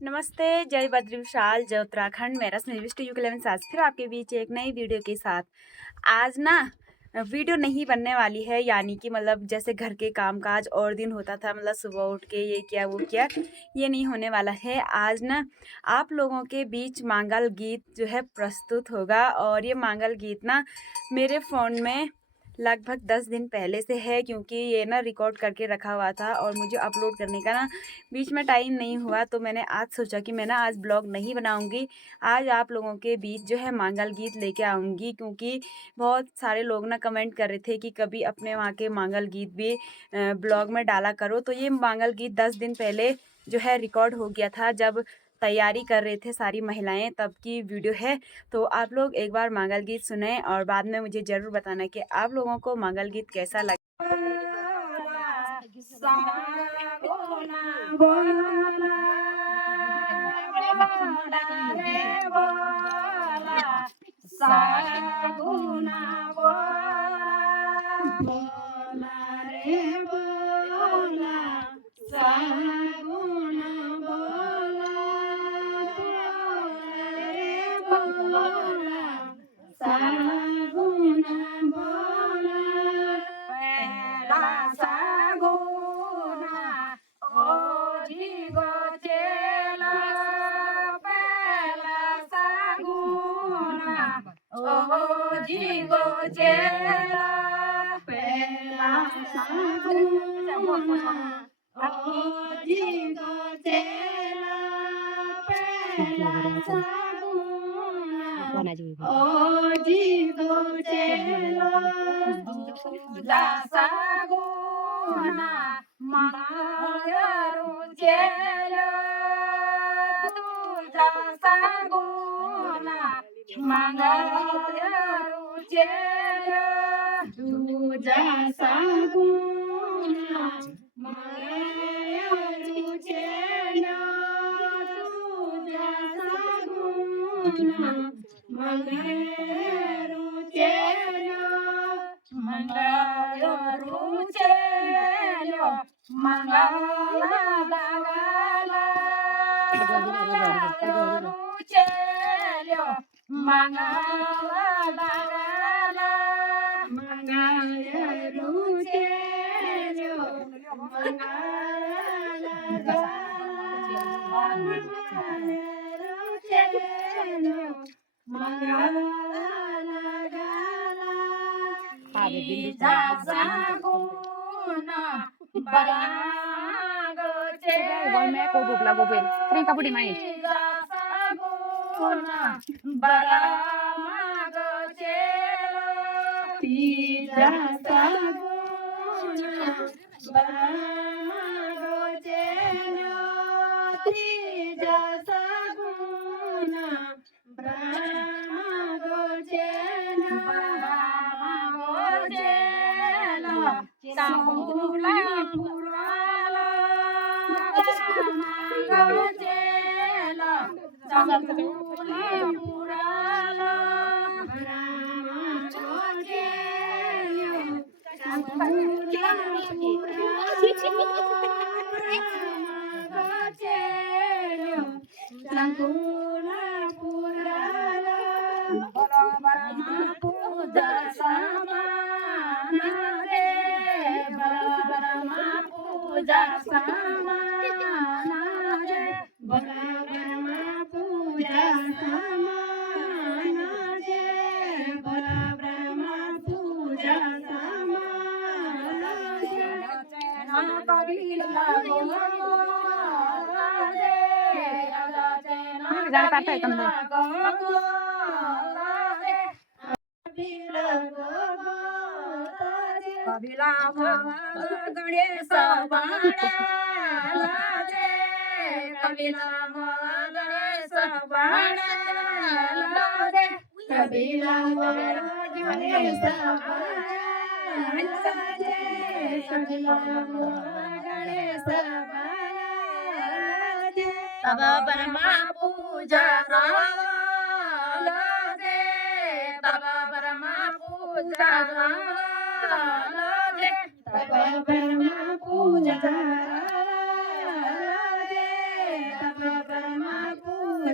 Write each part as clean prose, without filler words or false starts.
नमस्ते, जय बद्री विशाल, जय उत्तराखंड। मेरा स्निविष्ट यू 11 आज फिर आपके बीच एक नई वीडियो के साथ। आज ना वीडियो नहीं बनने वाली है, यानी कि मतलब जैसे घर के कामकाज और दिन होता था, मतलब सुबह उठ के ये किया वो किया, ये नहीं होने वाला है। आज ना आप लोगों के बीच मांगल गीत जो है प्रस्तुत होगा, और ये मांगल गीत ना मेरे फ़ोन में लगभग 10 दिन पहले से है, क्योंकि ये ना रिकॉर्ड करके रखा हुआ था और मुझे अपलोड करने का ना बीच में टाइम नहीं हुआ। तो मैंने आज सोचा कि मैं ना आज ब्लॉग नहीं बनाऊंगी, आज आप लोगों के बीच जो है मांगल गीत लेके आऊँगी, क्योंकि बहुत सारे लोग ना कमेंट कर रहे थे कि कभी अपने वहाँ के मांगल गीत भी ब्लॉग में डाला करो। तो ये मांगल गीत 10 दिन पहले जो है रिकॉर्ड हो गया था, जब तैयारी कर रहे थे सारी महिलाएं, तब की वीडियो है। तो आप लोग एक बार मांगल गीत सुने और बाद में मुझे ज़रूर बताना कि आप लोगों को मांगल गीत कैसा लगा।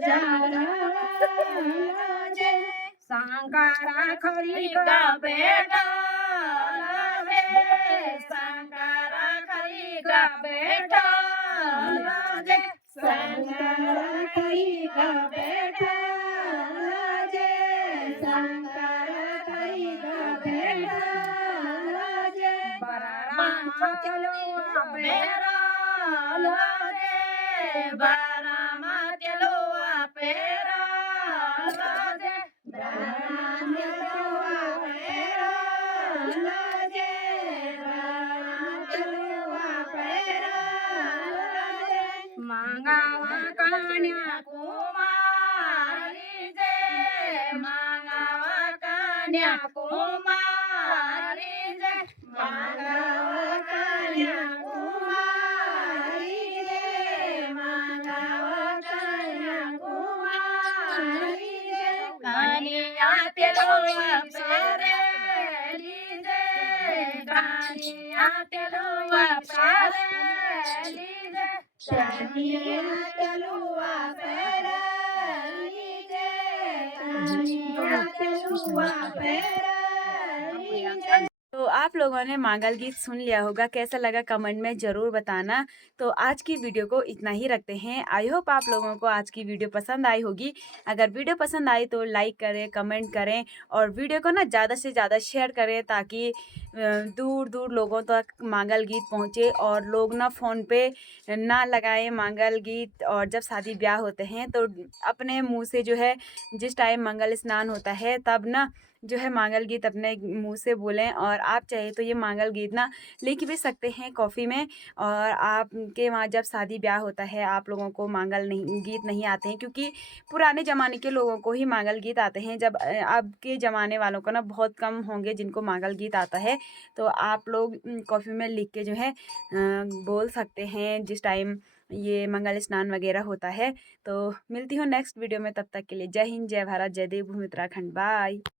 जाजे शंकरा खरी का बेटा लागे शंकरा खरी का बेटा लागे शंकरा खरी का बेटा लागे शंकरा खरी का बेटा लागे बरामा चलो बेरा लागे बरामा चलो पेरा लागे बरामा चलो पेरा लागे बरामा चलो पेरा लागे मंगावा कन्या कुमारी जे मंगावा कन्या कुमारी जे मंगावा कन्या कुमारी जे मंगावा कन्या कुमारी जे कन्या तेलो पेरेली जे कन्या तेलो पेरेली जे कन्या तेलो पेरेली जे कन्या तेलो पेरेली जे। तो आप लोगों ने मांगल गीत सुन लिया होगा, कैसा लगा कमेंट में ज़रूर बताना। तो आज की वीडियो को इतना ही रखते हैं। आई होप आप लोगों को आज की वीडियो पसंद आई होगी। अगर वीडियो पसंद आई तो लाइक करें, कमेंट करें और वीडियो को ना ज़्यादा से ज़्यादा शेयर करें ताकि दूर दूर लोगों तक मांगल गीत पहुँचे और लोग ना फ़ोन पे ना लगाएं मांगल गीत। और जब शादी ब्याह होते हैं तो अपने मुँह से जो है जिस टाइम मंगल स्नान होता है तब ना जो है मांगल गीत अपने मुंह से बोलें। और आप चाहे तो ये मांगल गीत ना लिख भी सकते हैं कॉफ़ी में। और आपके वहाँ जब शादी ब्याह होता है आप लोगों को मांगल नहीं गीत नहीं आते हैं, क्योंकि पुराने ज़माने के लोगों को ही मांगल गीत आते हैं। जब अब के ज़माने वालों को ना बहुत कम होंगे जिनको मांगल गीत आता है। तो आप लोग कॉफ़ी में लिख के जो है बोल सकते हैं जिस टाइम ये मंगल स्नान वगैरह होता है। तो मिलती हूँ नेक्स्ट वीडियो में, तब तक के लिए जय हिंद, जय भारत, जय देवभूमि उत्तराखंड, बाय।